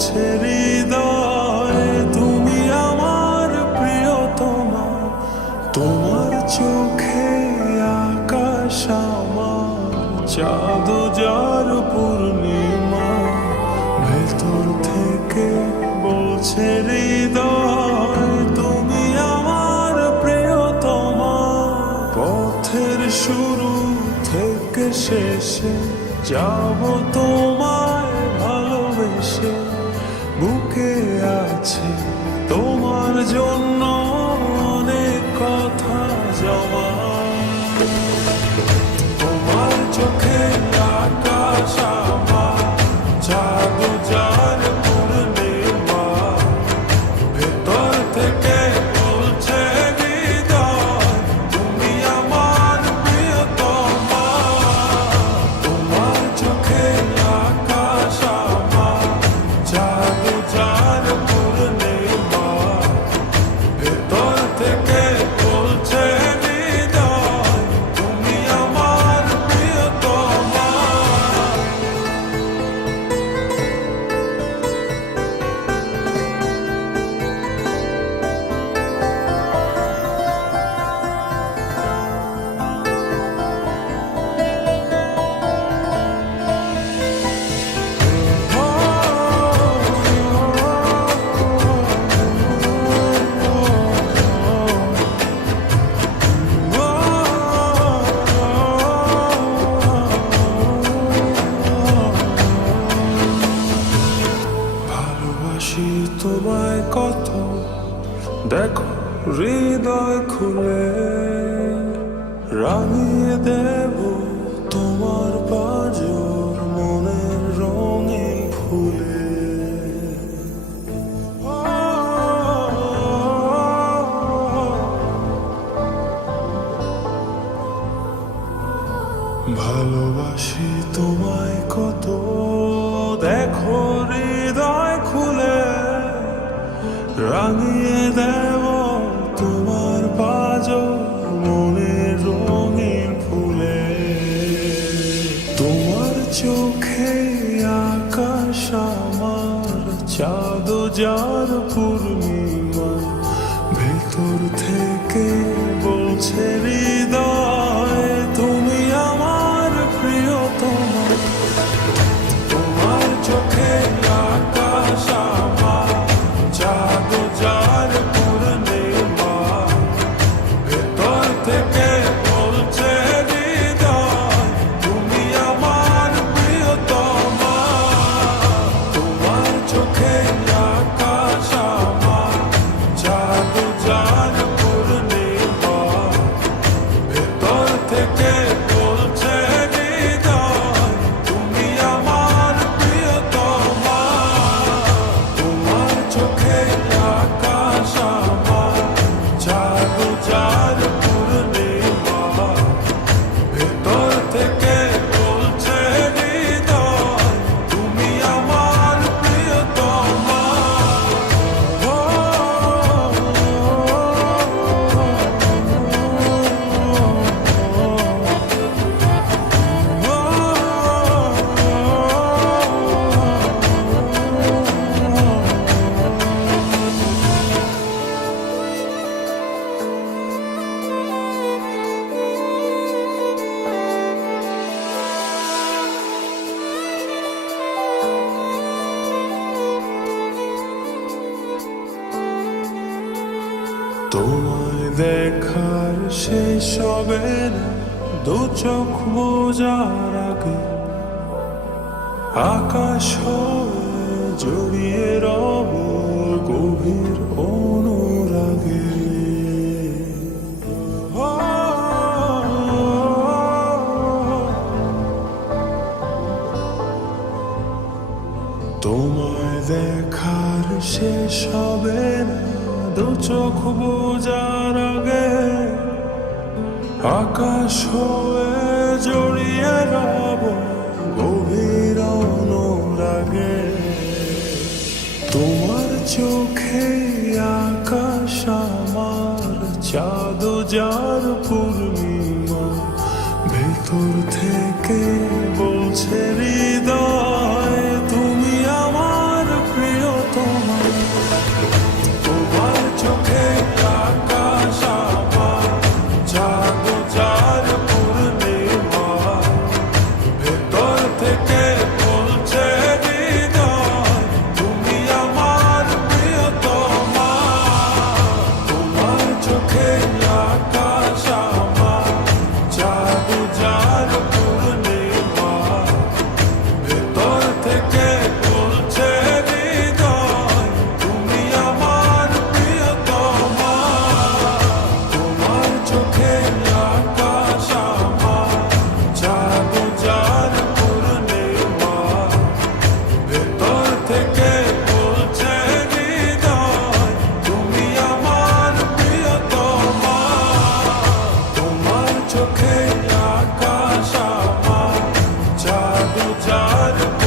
বলছে হৃদয় তুমি আমার প্রিয়তমা। তোমার চোখে আকাশ আমার চাঁদ যার পূর্ণিমা। ভেতর থেকে বলছে হৃদয় তুমি আমার প্রিয়তমা। পথের শুরু থেকে শেষে যাব তোমায় ভালোবেসে। বুকে আছে তোমার জন্য অনেক কথা জমা। তোমার চোখে আকাশ আমার চাঁদ যার পূর্ণিমা। ভেতর থেকে বলছে হৃদয় তুমি আমার প্রিয়তমা। তোমার চোখে আকাশ আমার চাঁদ যার পূর্ণিমা। ভেতর থেকে বলছে হৃদয় তুমি আমার প্রিয়তমা। ভালোবাসি তোমায় কত দেখো হৃদয় খুলে। রাঙিয়ে দেব তোমার পাঁজর মনের রঙে ফুলে। ভালোবাসি তোমায় কত দেখো হৃদয় খুলে। রাঙিয়ে দেব তোমার পাঁজর মনের রঙিন ফুলে। তোমার চোখে আকাশ আমার চাঁদ যার পূর্ণিমা। ভেতর থেকে বলছে হৃদয় তুমি আমার প্রিয়তমা। তোমার চোখে আকাশ আমার চাঁদ যার পূর্ণিমা। ভেতর থেকে বলছে হৃদয় তুমি আমার প্রিয়তমা। তোমার চোখে আকাশ আমার চাঁদ যার পূর্ণিমা। ভেতর থেকে বলছে হৃদয় তুমি আমার প্রিয়তমা। তোমার চোখে আকাশ আমার চাঁদ যার পূর্ণিমা। ভেতর থেকে বলছে হৃদয় তুমি আমার প্রিয়তমা। তোমায় দেখার শেষ হবে না দু চোখ বোঝার আগে। আকাশ হয়ে জড়িয়ে রব গভীর অনুরাগে। তোমায় দেখার শেষ হবে না দু চোখ বোঝার আগে। আকাশ হয়ে জড়িয়ে রব গভীর অনুরাগে। তোমার চোখে আকাশ আমার চাঁদ যার পূর্ণিমা। ভেতর থেকে বলছে হৃদয় তুমি আমার প্রিয়। যার